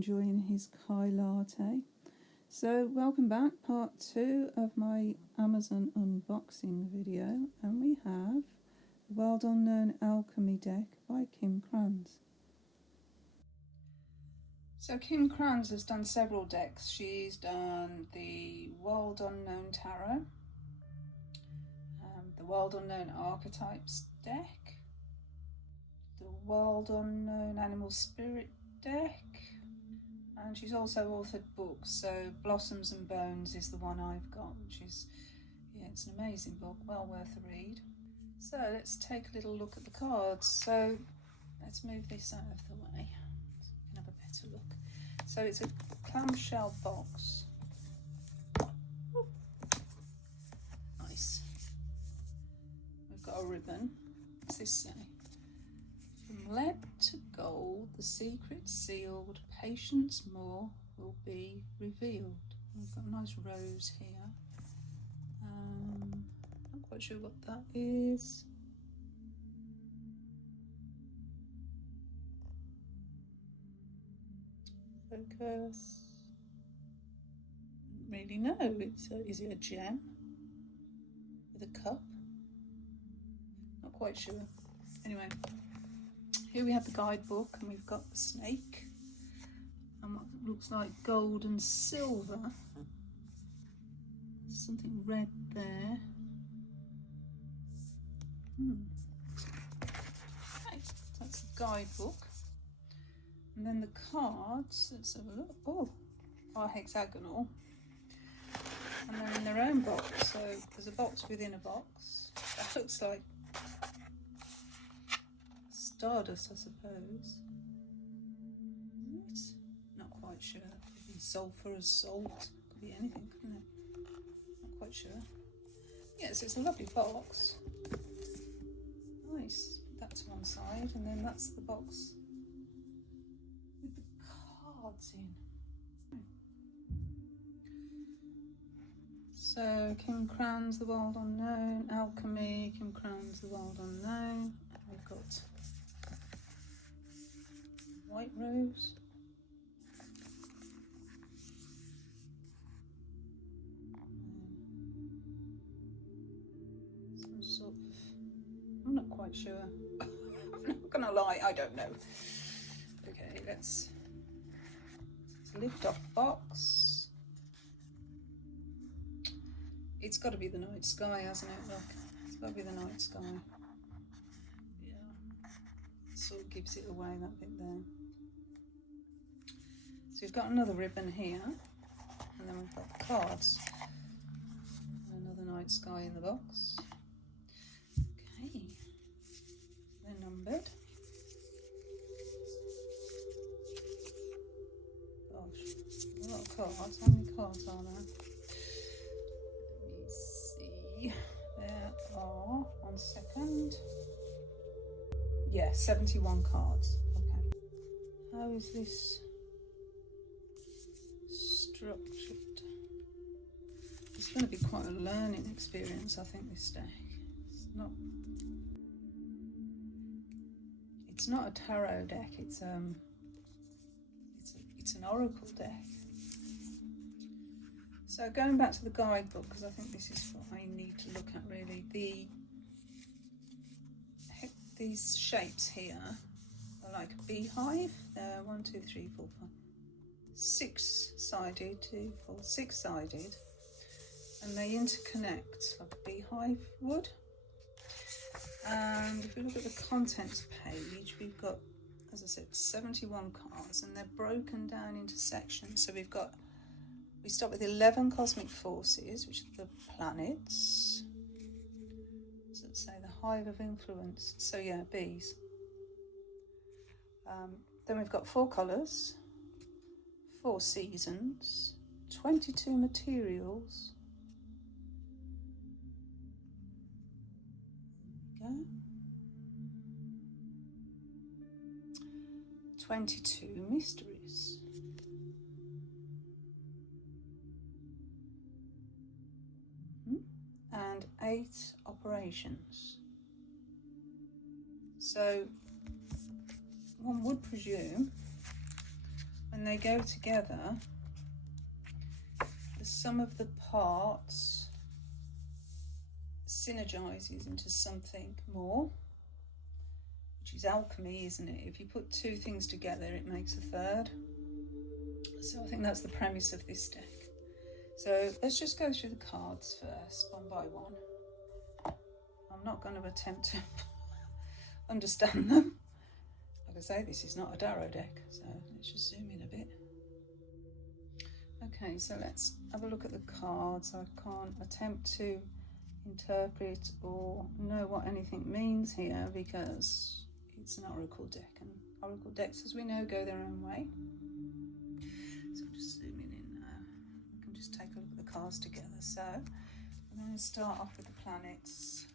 enjoying his Kai latte. So welcome back, part 2 of my Amazon unboxing video, and we have the Wild Unknown Alchemy Deck by Kim Krans. So Kim Krans has done several decks. She's done the Wild Unknown Tarot, the Wild Unknown Archetypes deck, the Wild Unknown Animal Spirit deck, and she's also authored books. So Blossoms and Bones is the one I've got, which is, yeah, it's an amazing book, well worth a read. So let's take a little look at the cards. So let's move this out of the way so we can have a better look. So it's a clamshell box. Ooh. Nice. We've got a ribbon. What's this say? From lead to gold, the secret sealed, patience more will be revealed. We've got a nice rose here. Not quite sure what that is. Focus. Don't really know. Is it a gem with a cup? Not quite sure. Anyway, here we have the guidebook, and we've got the snake and what looks like gold and silver. Something red there. Right, that's the guidebook. And then the cards, let's have a look. Oh, are hexagonal. And they're in their own box. So there's a box within a box. That looks like stardust, I suppose. Right. Not quite sure. Could be sulphurous salt. Could be anything, couldn't it? Not quite sure. Yes, it's a lovely box. Nice. That's one side, and then that's the box with the cards in. So Kim Krans, the Wild Unknown Alchemy. Kim Krans, the Wild Unknown. We've got white rose. Some sort of, I'm not quite sure. I'm not gonna lie, I don't know. Okay, let's lift off the box. It's got to be the night sky, hasn't it? Look, it's got to be the night sky. Yeah, sort of gives it away, that bit there. So we've got another ribbon here, and then we've got the cards. And another night sky in the box. Okay, they're numbered. Gosh, a lot of cards. How many cards are there? Let me see. There are, 1 second. Yeah, 71 cards. Okay. How is this structured? It's going to be quite a learning experience, I think, this deck. It's not a tarot deck. It's an oracle deck. So going back to the guidebook, because I think this is what I need to look at really. These shapes here are like a beehive. They're 1, 2, 3, 4, 5, 6-sided, 2, 4, 6-sided, and they interconnect like a beehive would. And if we look at the contents page, we've got, as I said, 71 cards, and they're broken down into sections. So we start with 11 cosmic forces, which are the planets. So let's say the hive of influence. So yeah, bees. Then we've got 4 colours, 4 seasons, 22 materials. There we go. 22 mysteries. And 8 operations. So one would presume when they go together, the sum of the parts synergizes into something more, which is alchemy, isn't it? If you put two things together, it makes a third. So I think that's the premise of this deck. So let's just go through the cards first, one by one. I'm not going to attempt to understand them. Like I say, this is not a tarot deck, so let's just zoom in a bit. Okay, so let's have a look at the cards. I can't attempt to interpret or know what anything means here because it's an oracle deck, and oracle decks, as we know, go their own way. So I'm just zooming in now. We can just take a look at the cards together. So I'm going to start off with the planets,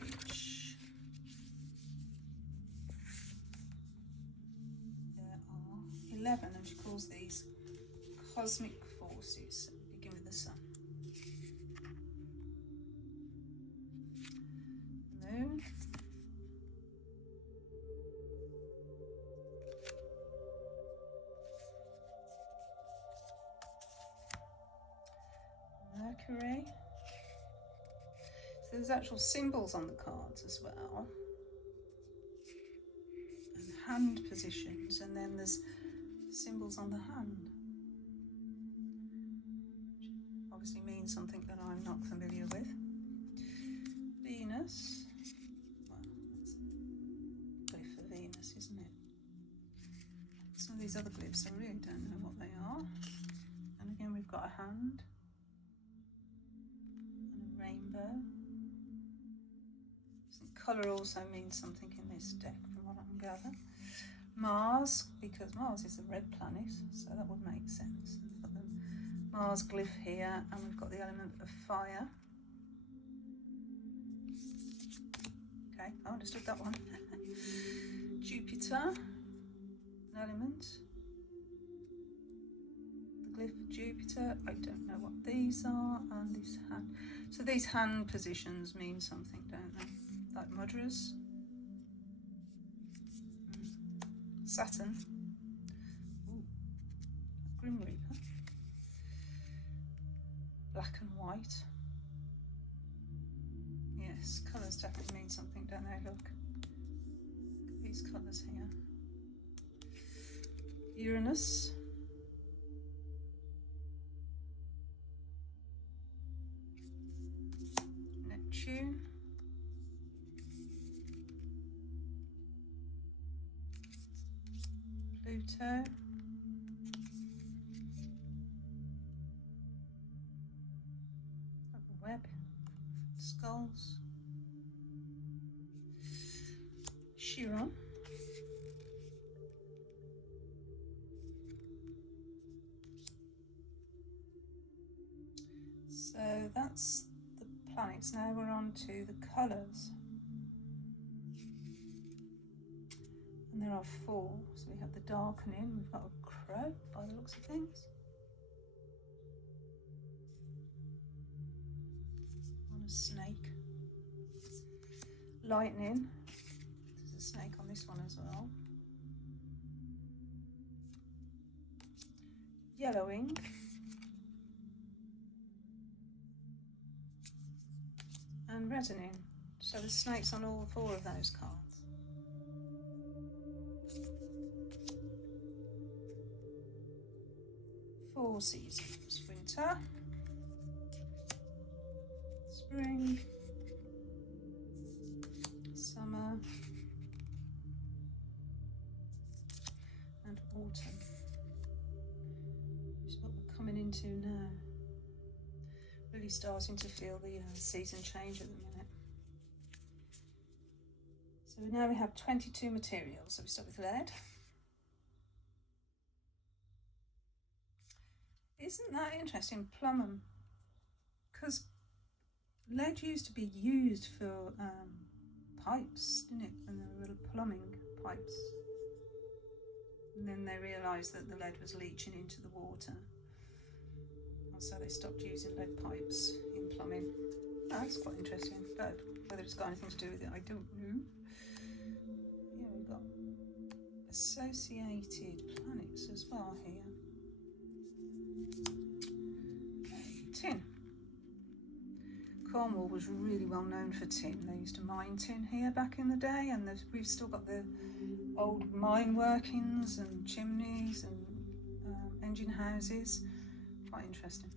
which there are 11, and she calls these cosmic forces. Begin with the sun. Moon. Mercury. So there's actual symbols on the cards as well, and hand positions, and then there's symbols on the hand, which obviously means something that I'm not familiar with. Venus. Well, that's a glyph for Venus, isn't it? Some of these other glyphs, I really don't know what they are. And again, we've got a hand and a rainbow. Colour also means something in this deck, from what I can gather. Mars, because Mars is a red planet, so that would make sense. We've got the Mars glyph here, and we've got the element of fire. Okay, I understood that one. Jupiter, an element. The glyph for Jupiter, I don't know what these are, and this hand. So these hand positions mean something, don't they? Like mudras. Saturn. Ooh. Grim Reaper. Black and white. Yes, colours definitely mean something, don't they? Look at these colours here. Uranus. Neptune. Pluto. Web. Skulls. Chiron. So that's the planets. Now we're on to the colours. And there are 4. So we have the darkening, we've got a crow by the looks of things. On a snake. Lightning. There's a snake on this one as well. Yellowing. And reddening. So there's snakes on all 4 of those cards. Four seasons: winter, spring, summer, and autumn. Which is what we're coming into now. Really starting to feel the season change at the minute. So now we have 22 materials. So we start with lead. Isn't that interesting? Plumum. Because lead used to be used for pipes, didn't it? And there were little plumbing pipes. And then they realised that the lead was leaching into the water. And so they stopped using lead pipes in plumbing. Oh, that's quite interesting. But whether it's got anything to do with it, I don't know. Yeah, we've got associated planets as well here. Tin. Cornwall was really well known for tin. They used to mine tin here back in the day, and we've still got the old mine workings and chimneys and engine houses. Quite interesting,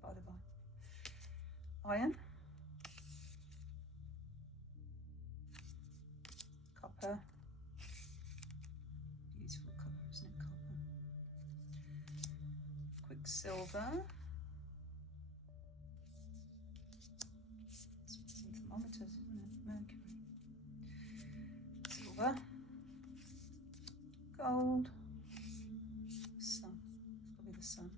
by the by. Iron. Copper. Beautiful colour, isn't it? Copper. Quicksilver. It's in thermometers, isn't it? Mercury. Silver. Gold. Sun. It's got to be the sun.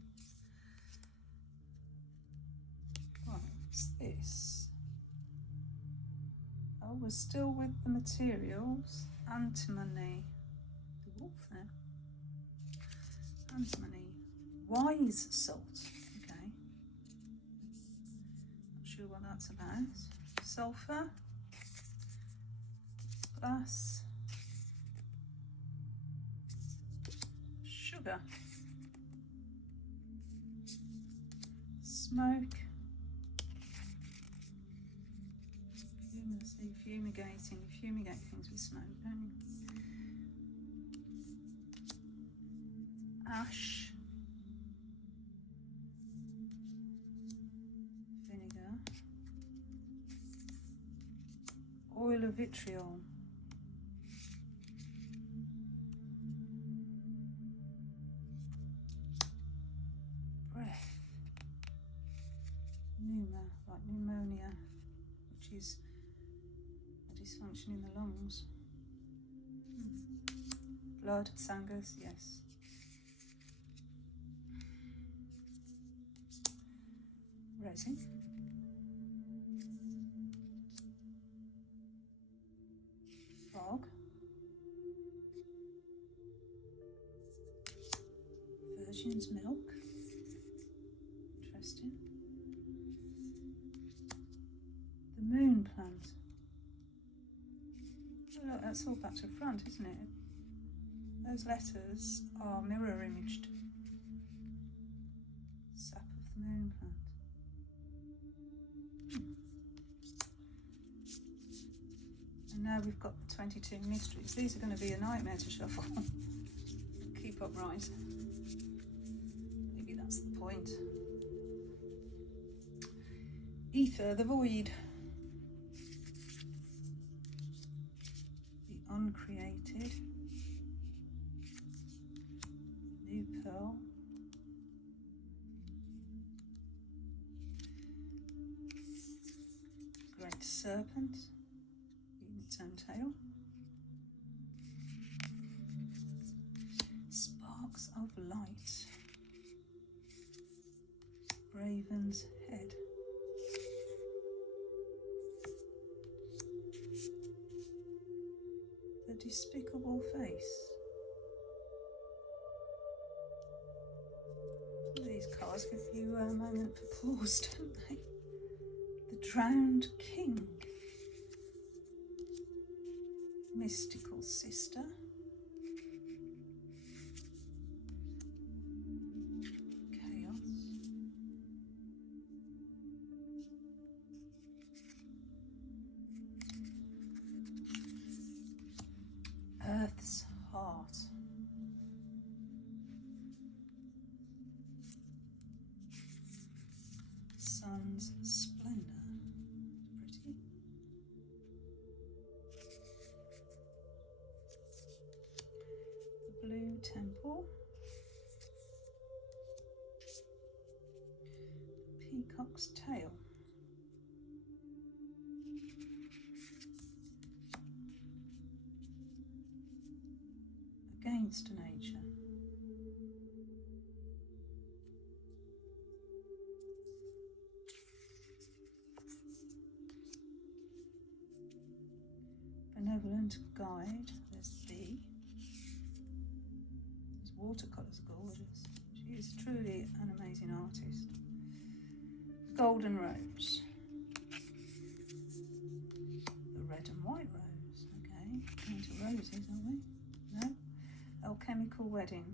Right, what's this? Oh, we're still with the materials. Antimony. The wolf there. Antimony. Wise salt. Okay. Not sure what that's about. Sulphur. Glass. Sugar. Smoke. Fumigating. You fumigate things with smoke, don't you? Ash. Vinegar. Oil of vitriol. Breath. Pneuma, like pneumonia, which is a dysfunction in the lungs. Blood, sangus, yes. Resin. Fog. Virgin's milk. Interesting. The moon plant. Oh, look, that's all back to front, isn't it? Those letters are mirror imaged. Sap of the moon plant. And now we've got the 22 mysteries. These are going to be a nightmare to shuffle. Keep upright. Maybe that's the point. Ether, the void. The uncreated. New pearl. Great serpent. In its own tail. Sparks of light. Raven's head. The despicable face. These cards give you a moment for pause, don't they? The drowned king. Mystical sister. Chaos. Earth's heart. Sun's splendor. Pretty. The blue temple. Peacock's tail. Against nature. Benevolent guide. There's the bee. These watercolours are gorgeous. She is truly an amazing artist. Golden rose. The red and white rose. Okay, into roses, are we? No. Alchemical Wedding.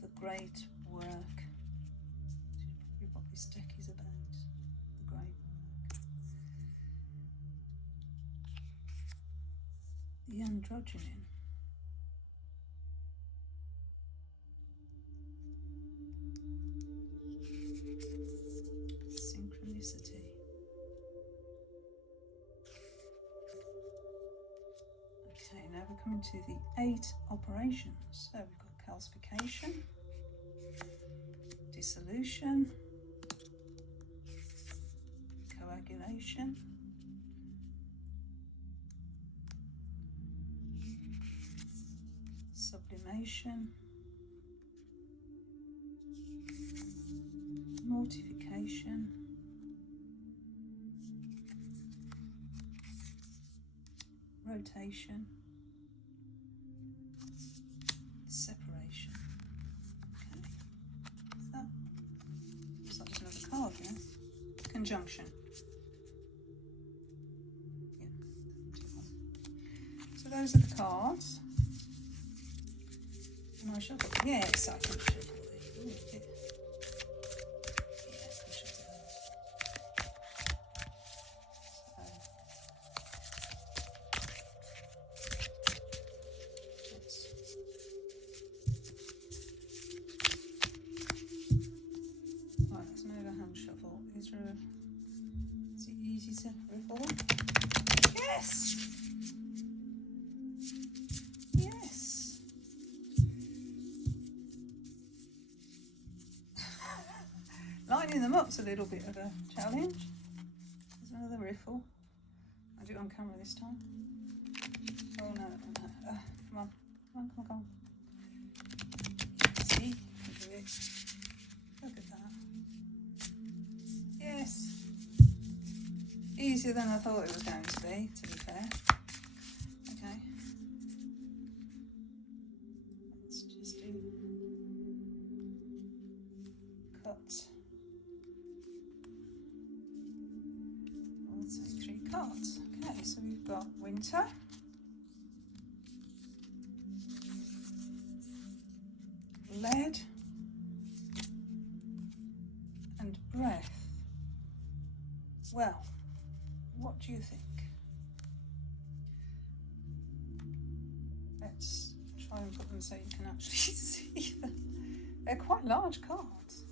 The Great Work. Probably what this deck is about. The Great Work. The Androgyne. Synchronicity. Okay, now we're coming to the 8 operations. So we've got calcification, dissolution, coagulation, sublimation, mortification, rotation, separation. Okay, so looks like there's another card there. Conjunction. Yeah. So those are the cards. And I shuffle. Yes, I can shuffle these. Ooh, yeah. Yes, I shuffle those. Right, that's an overhand shuffle. Is it easy to riffle? Yes! Yes! Lining them up's a little bit of a challenge. There's another riffle. I'll do it on camera this time. Oh no, no. Come on, come on, come on, come on. See, you can do it. Look at that. Yes. Easier than I thought it was going to be fair. Okay. Let's just do cut. I'll take 3 cards. Okay, so we've got winter, lead, and breath. Well, what do you think? Let's try and put them so you can actually see them. They're quite large cards,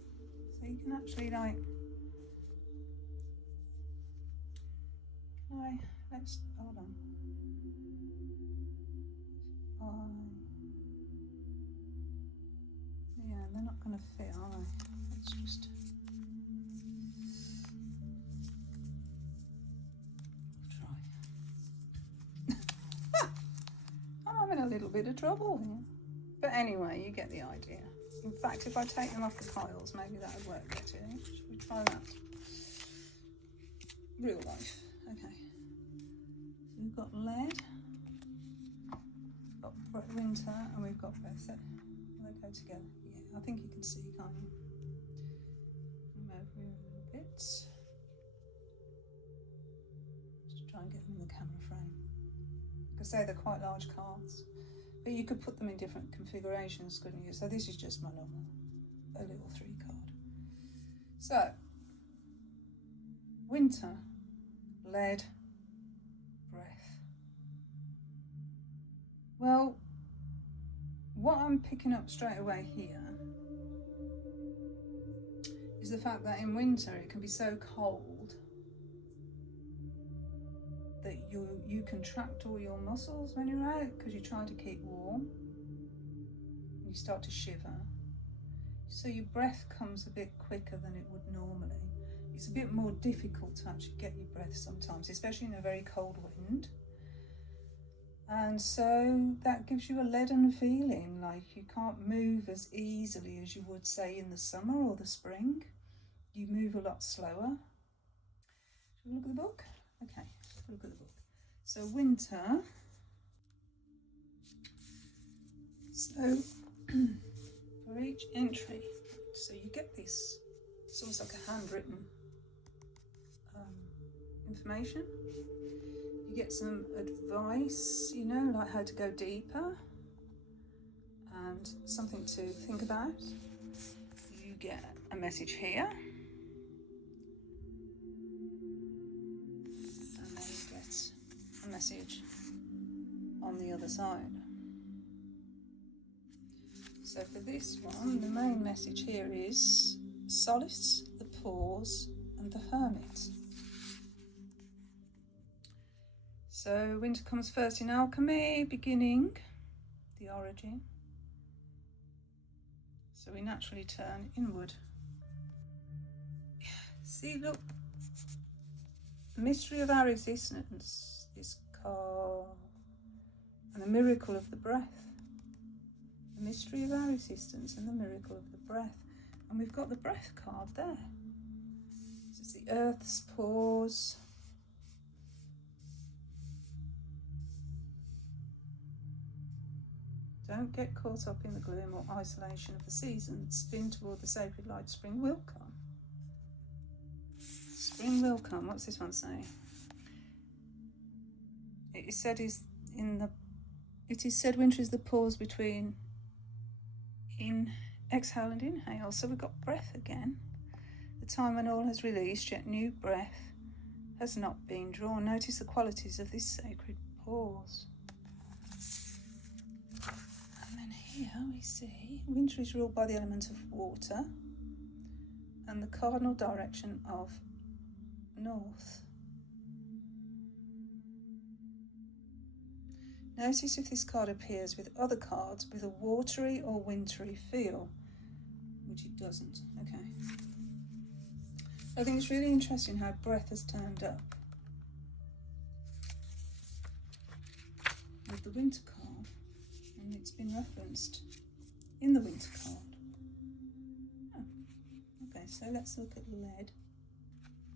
so you can actually like. Let's hold on. Yeah, they're not going to fit, are they? Let's just. I'm having a little bit of trouble here. But anyway, you get the idea. In fact, if I take them off the piles, maybe that would work better. Should we try that? Real life. Okay. So we've got lead, we've got winter, and we've got breath. So they go together. Yeah, I think you can see, can't you? Move a bit. Just try and get them in the camera frame. Like I say, they're quite large cards, but you could put them in different configurations, couldn't you? So this is just my normal, a little 3 card. So, winter, lead, breath. Well, what I'm picking up straight away here is the fact that in winter it can be so cold that you contract all your muscles when you're out because you're trying to keep warm. You start to shiver. So your breath comes a bit quicker than it would normally. It's a bit more difficult to actually get your breath sometimes, especially in a very cold wind. And so that gives you a leaden feeling, like you can't move as easily as you would, say, in the summer or the spring. You move a lot slower. Shall we look at the book? Okay, look at the book. So winter. So for each entry, so you get this, it's almost like a handwritten information. You get some advice, you know, like how to go deeper and something to think about. You get a message here, and then you get a message on the other side. So for this one, the main message here is solace, the pause, and the hermit. So winter comes first in alchemy, beginning, the origin. So we naturally turn inward. See, look, the mystery of our existence, this card, and the miracle of the breath. The mystery of our existence and the miracle of the breath. And we've got the breath card there. So it's the earth's pause. Don't get caught up in the gloom or isolation of the season. Spin toward the sacred light. Spring will come. Spring will come. What's this one saying? It is said winter is the pause between exhale and inhale. So we've got breath again. The time when all has released, yet new breath has not been drawn. Notice the qualities of this sacred pause. And then here we see winter is ruled by the element of water and the cardinal direction of north. Notice if this card appears with other cards with a watery or wintry feel, which it doesn't. Okay. I think it's really interesting how breath has turned up with the winter card, and it's been referenced in the winter card. Oh, okay, so let's look at lead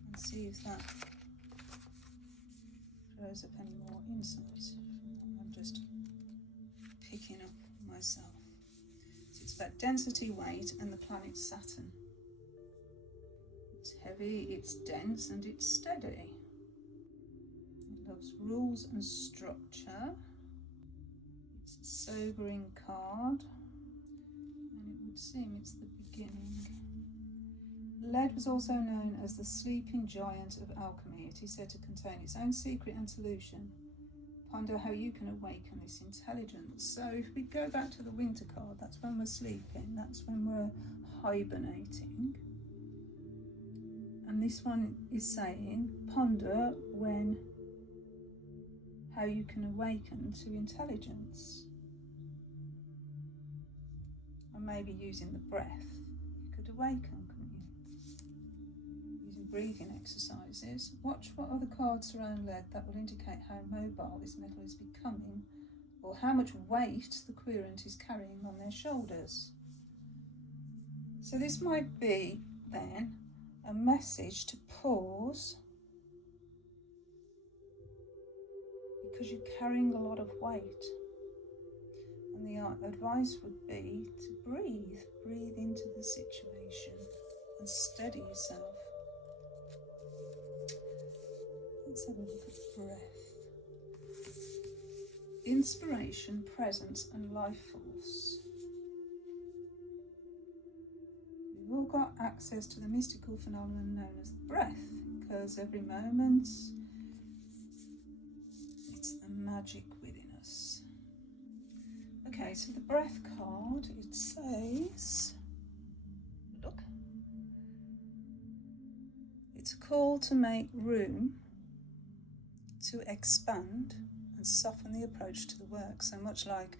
and see if that throws up any more insight from what I'm just picking up myself. So it's about density, weight, and the planet Saturn. It's heavy, it's dense, and it's steady. It loves rules and structure. It's a sobering card, and it would seem it's the beginning. Lead was also known as the sleeping giant of alchemy. It is said to contain its own secret and solution. Ponder how you can awaken this intelligence. So if we go back to the winter card, that's when we're sleeping, that's when we're hibernating. And this one is saying, ponder how you can awaken to intelligence. And maybe using the breath, you could awaken, couldn't you? Using breathing exercises. Watch what other cards surround lead that will indicate how mobile this metal is becoming, or how much weight the querent is carrying on their shoulders. So this might be then a message to pause, because you're carrying a lot of weight, and the advice would be to breathe into the situation and steady yourself. Let's have a look at breath. Inspiration, presence, and life force. We've all got access to the mystical phenomenon known as breath, because every moment it's the magic within us. Okay, so the breath card, it says, look, it's a call to make room, to expand and soften the approach to the work. So much like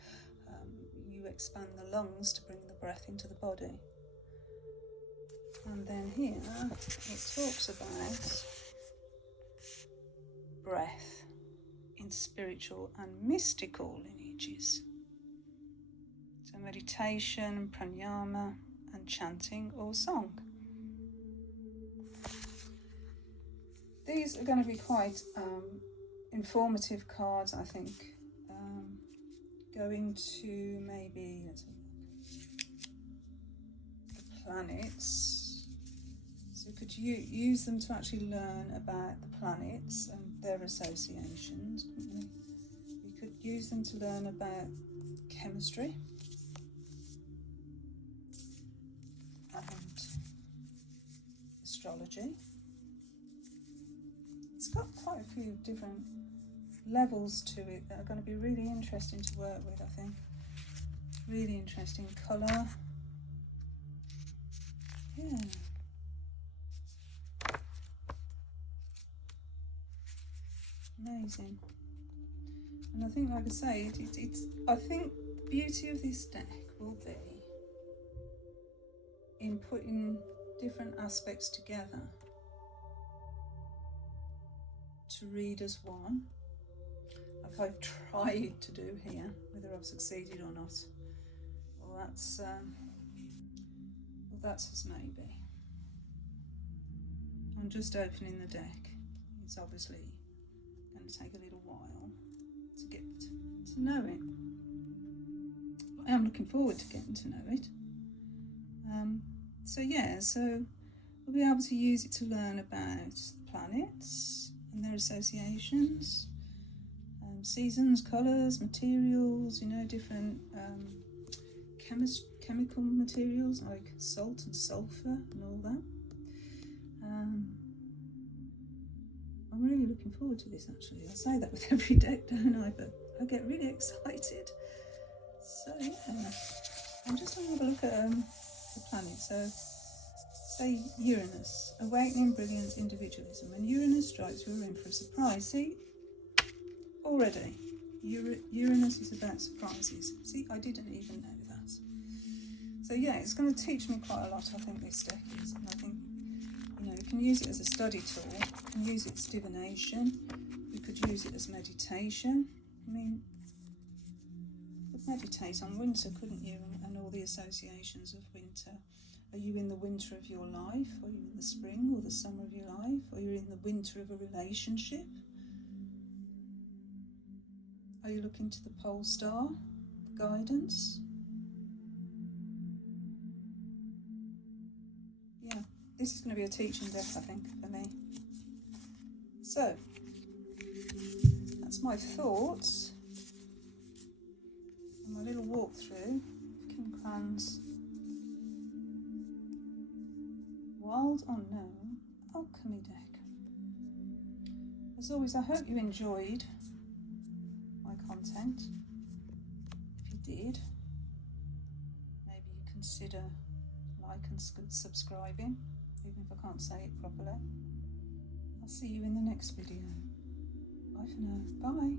you expand the lungs to bring the breath into the body. And then here it talks about breath in spiritual and mystical lineages. So meditation, pranayama, and chanting or song. These are going to be quite informative cards, I think. Going to maybe, let's have a look, the planets. So you could use them to actually learn about the planets and their associations, couldn't you? You could use them to learn about chemistry and astrology. It's got quite a few different levels to it that are going to be really interesting to work with, I think. Really interesting colour. Yeah. Amazing. And I think, like I say, I think the beauty of this deck will be in putting different aspects together to read as one, like I've tried to do here. Whether I've succeeded or not, well, that's as maybe. I'm just opening the deck. It's obviously going to take a little while to get to know it. I am looking forward to getting to know it. So we'll be able to use it to learn about planets and their associations, seasons, colours, materials, different chemical materials like salt and sulphur and all that. I'm really looking forward to this, actually. I say that with every deck, don't I? But I get really excited. So yeah, I'm just going to have a look at the planet. So say Uranus, awakening brilliance, individualism. When Uranus strikes, we're in for a surprise. See, already Uranus is about surprises. See, I didn't even know that. So yeah, it's going to teach me quite a lot, I think, this deck is. And I think, you can use it as a study tool. You can use it as divination. You could use it as meditation. I mean, you could meditate on winter, couldn't you? And all the associations of winter. Are you in the winter of your life? Are you in the spring or the summer of your life? Are you in the winter of a relationship? Are you looking to the pole star for guidance? Yeah, this is going to be a teaching deck, I think, for me. So, that's my thoughts and my little walkthrough of Kim Krans' Wild Unknown Alchemy Deck. As always, I hope you enjoyed my content. If you did, maybe you consider like and subscribing, even if I can't say it properly. I'll see you in the next video. Bye for now. Bye.